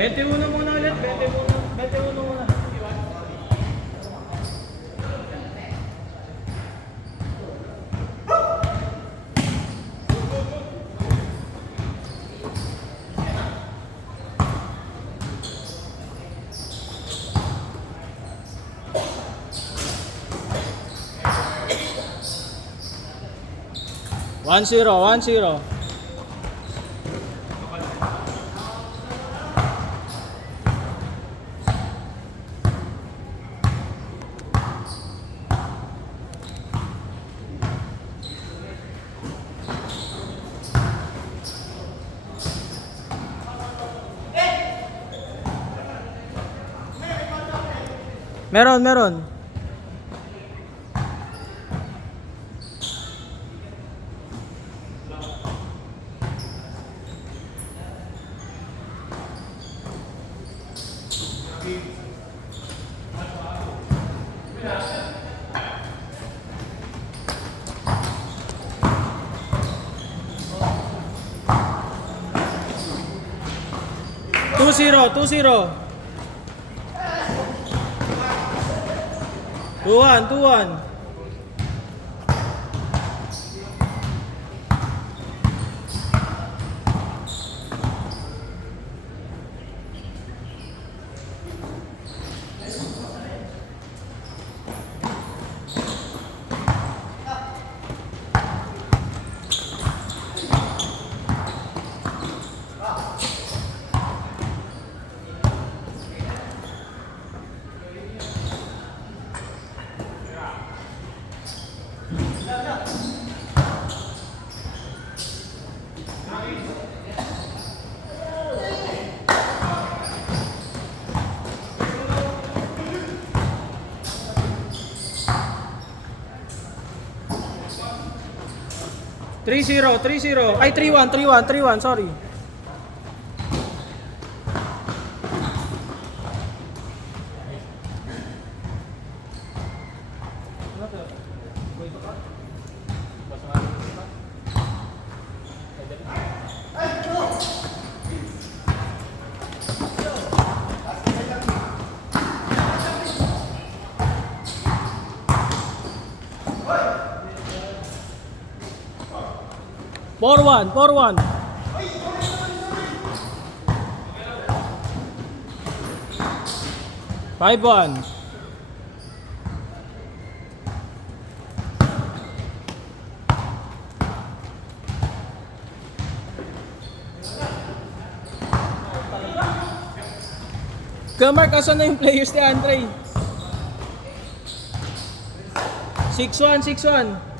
21 muna ulit, 21, 21 muna. One zero, 1-0. Meron. Two zero. 2-1. Three zero. Ay, 3-1, sorry. Four one. 5-1. Kamark, asan na yung players ni Andre? 6-1.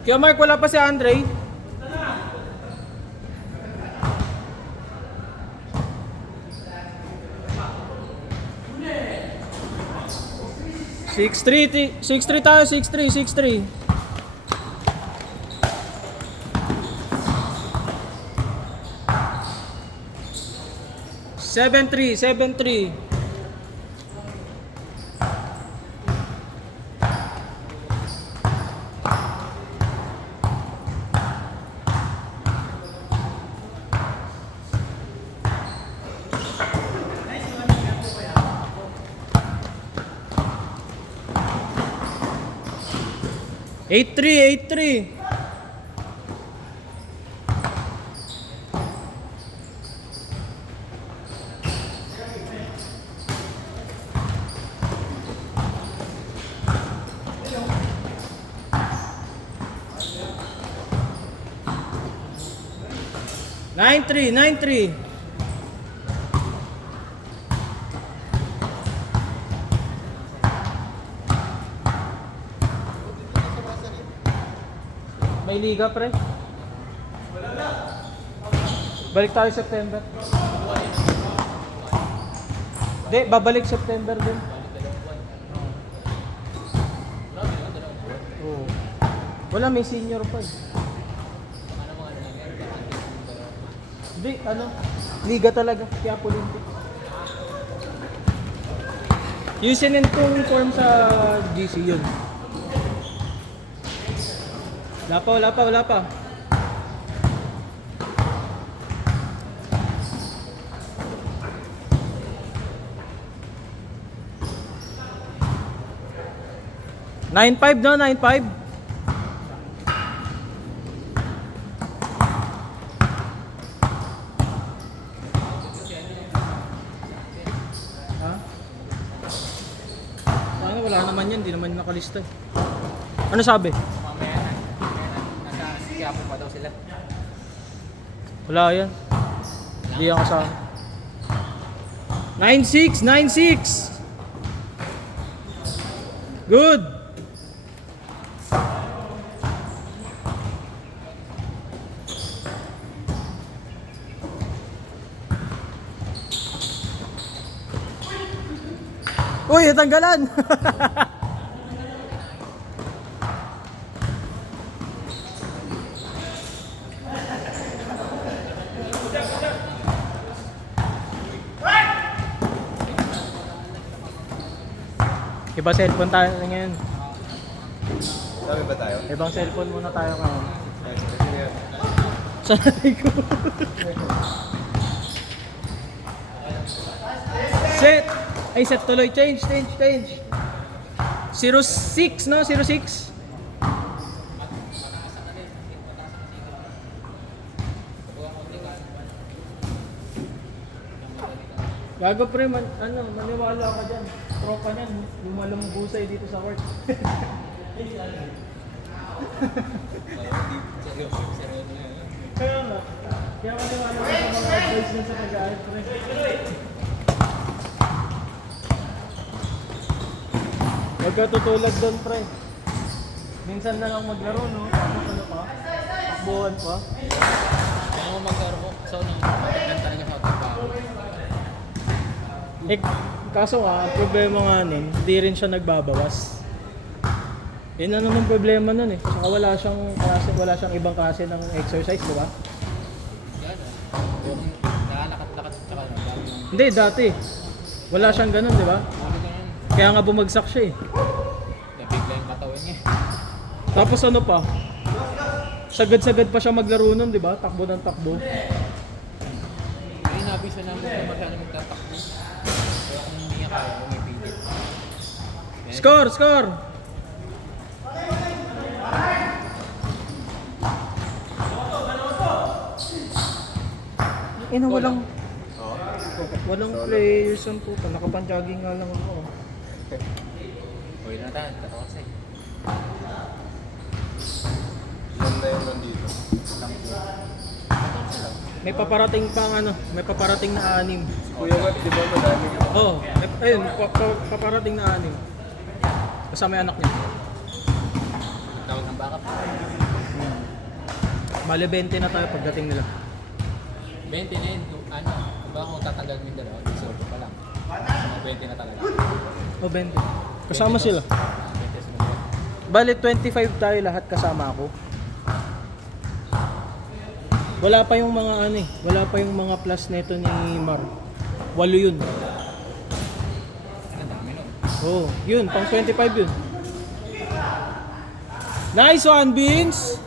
Kaya Mark, wala pa si Andre. Six three tayo, 6-3. 7-3. 8-3. 9-3. May liga, pre. Balik tayo September. Hindi, babalik September din. Oo. Wala, may senior pa eh. Hindi, liga talaga, kaya Olympic. Yung sinend kong form sa GC yun. Wala pa. Nine five no, 9.5. Ha? Ano, wala naman yan, di naman nakalista. Ano sabi? Mamaya nasa Quiapo pa daw sila. Wala yan. Hindi ako sa 9.6, 9.6. Good. Uy, natanggalan. Iba cellphone tayo ngayon. Sabi ba tayo? Ibang cellphone muna tayo ngayon. Sanay ko. Set! Ay, set tuloy. Change. 06, no? 06. Gago pre, maniwala ka dyan. Tropa niyan, lumalang busay dito sa court. Kaya nga, kaya maniwala ka sa mga advice na sa pag-aayos pre. Huwag ka tutulad doon pre. Minsan na lang maglaro no, tapos ano pa? Takbuhan pa. Ano mo maglaro ko? So, nang talaga sa trabaho. Eh, kaso nga, ang problema nga nun, hindi rin siya nagbabawas. Yun na naman problema nun eh. Saka wala siyang ibang klase ng exercise, di ba? Yan. Purong nakalakat-lakat tsaka Hindi, dati. Wala siyang ganun, di ba? Kaya nga bumagsak siya eh. nabigla yung katawan niya. Tapos ano pa? Sagad-sagad pa siya maglaro nun, di ba? Takbo ng takbo. Ay, nabisa namin kung masyado magtatakbo. Pero kung hindi niya kaya, umipilit. Score! Walang players ang puta. Nakapanjogging nga lang ako. Uy na tayo, tapos eh. Yan na yung nandito. May paparating na 6. Kuya Matt, di ba madami? Oh, ayun, paparating na 6. Kasama yung anak niya. Tawag ng backup. Mali 20 na tayo pagdating nila. 20 na yun. Ano? Ba kung tatanggal mo yung dalawa, 18 pa lang. Mga 20 na talaga. O 20. Kasama sila. 20 sunod. Bali 25 tayo lahat kasama ako. Wala pa yung mga wala pa yung mga plus neto ni Mar. 8 yun. Ang dami nun. Oh, yun, pang 25 yun. Nice one, Beans!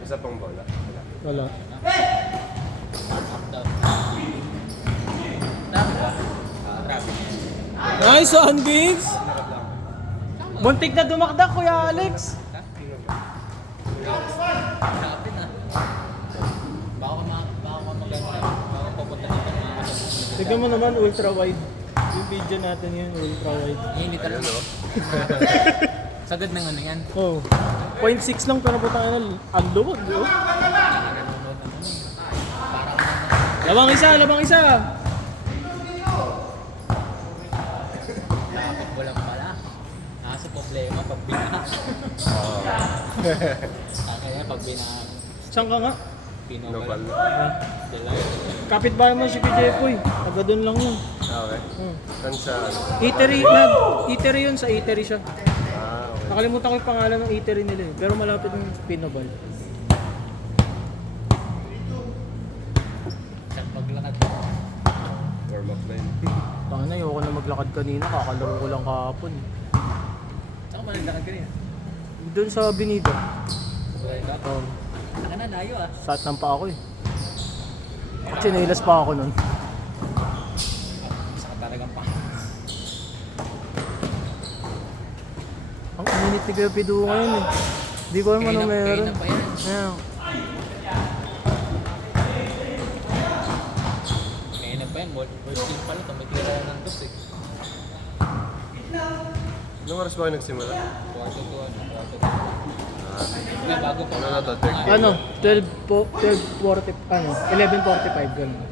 Isa pang bola. Wala. Up down. Traffic ba? Traffic. Nice one, Beans! Muntik na dumakdak, Kuya Alex! Traffic na. Baka maganda. Baka pupunta dito ng mga kasama. Tignan mo naman, ultra wide. Yung video natin yun, ultra wide. Hindi talaga. Sagad ng ano yan. Oh, 0.6 lang pero putang ina, ang luwag, oh. Nanonood naman eh. Parang Labang isa! traffic mo lang pala. Nasa problema pag binaha. Kaya pag binaha, Saan ka nga? pinobal. Nopal. Dalawa. Kapitbahay mo si Jepoy. Taga doon lang yun. Okay. Saan sa Eatery yun, sa eatery siya. okay. Nakalimutan ko yung pangalan ng eatery nila eh. Pero malapit ng Pinobal. Sa paglakad. warm up na yun. Tanga, ayoko na maglakad kanina, kakalaro ko lang kahapon. Saan ka ba naglakad ka rin? Doon sa Binida. Sabay ka? Oh, Saka na, layo ah. sat ng pa ako eh. Chinelas pa ako nun. Saka talagang pa. Ang init ni Kuya Pido ngayon eh. Di ko alam ano meron. Kainan pa yan. Ayan. Kainan pa yan. First team pa lang. Tumitira na ng dos eh. Anong oras ba kayo nagsimula? Quarter to ano. Quarter to. May bago pa. Ano na to? Third game? Ano? 12:40, ano? 11:45 ganun. Ano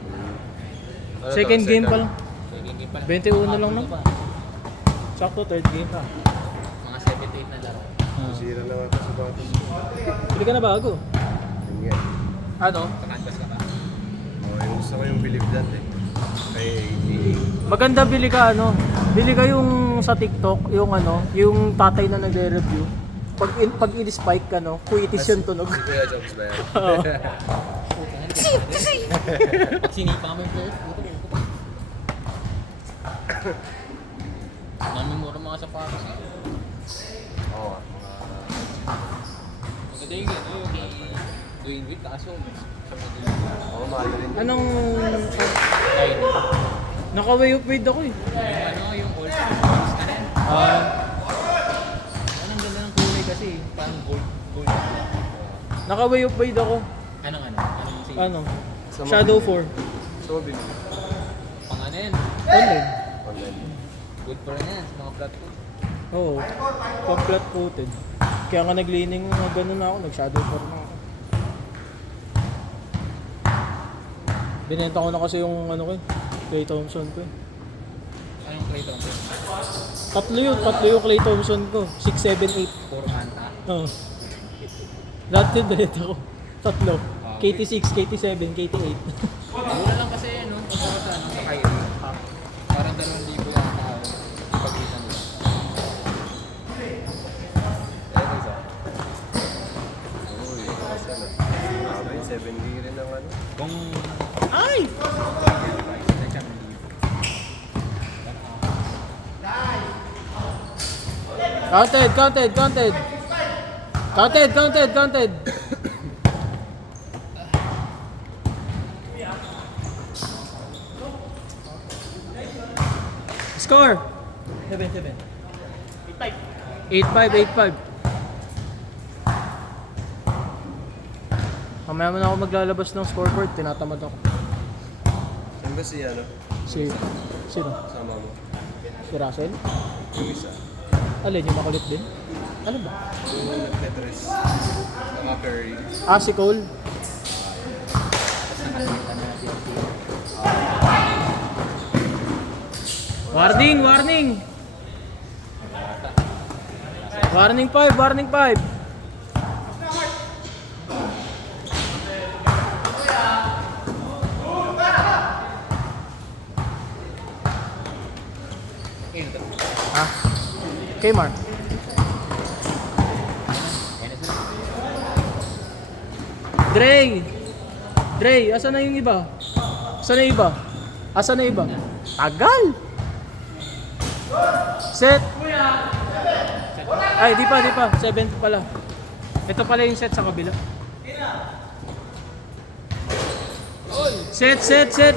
to? Second game pa lang. Second game pa lang. 21 lang, no? Pa. Sakto, third game pa. Mga 78 na laro. Sira na nga ito sa batos. Pili ka na bago. Yun nga. Ano? Kakantas ka ba? Yung gusto ko yung believe that eh. Kay Maganda bili ka ano. Bili ka yung sa TikTok, yung ano, yung tatay na nagre-review. Pag in-spike ka no, kuitis yung tunog. Si Kuya Jobs ba yan? Oo. Pag sinipa mo yung players, puto ko. Namin mura mga sapatos eh. Oo nga. Maganda yung ano yung kay Dwayne Witt, kaso Oo, mahal rin. Anong line. naka-way of weight ako eh. Yung ano, yung old school na rin. Ang ganda ng kulay kasi, parang gold. Naka-way of weight ako. Anong ano? Anong say? Ano? Sa mga- Shadow 4. So, bibili. Pang ano yan? Online. Online. Good for yan, sa mga flat foot. Oo. Pag-flat footed. Kaya nga nag-leaning na gano'n ako, nag-shadow 4 na ako. Binenta ko na kasi yung ano ko eh, Clay Thompson ko eh. Anong clay trumpet? Tatlo yung Clay Thompson ko. 6, 7, 8. 4 manta. Oo. Lahat yun binenta ko. Tatlo. KT6, KT7, KT8. Mura lang kasi ano, kumpara sa ano, sa Kyrie. Parang 2,000 yung tao. Ipagkita nila. Ayun isa. Uy, kasi na. Grabe, 7K rin ang ano. Kung Ay! Counted, counted, counted. Counted, counted, counted. Score. 7-7. 8-5, 8-5. Mamaya mo na ako maglalabas ng scoreboard, tinatamad ako. Saan ba si ano? Sino? Sama mo? Si Russell? Yung isa. Alin, yung makulit din? Ano ba? Yung nag-Tetris. Naka-Curry. Ah, si Cole? Warning, warning! Warning 5, warning 5! Ah, Kmart. Dre, asan na yung iba? Asan na yung iba? Asan na yung iba? Tagal! Set! Ay, di pa. 7 pala. Ito pala yung set sa kabila. Set!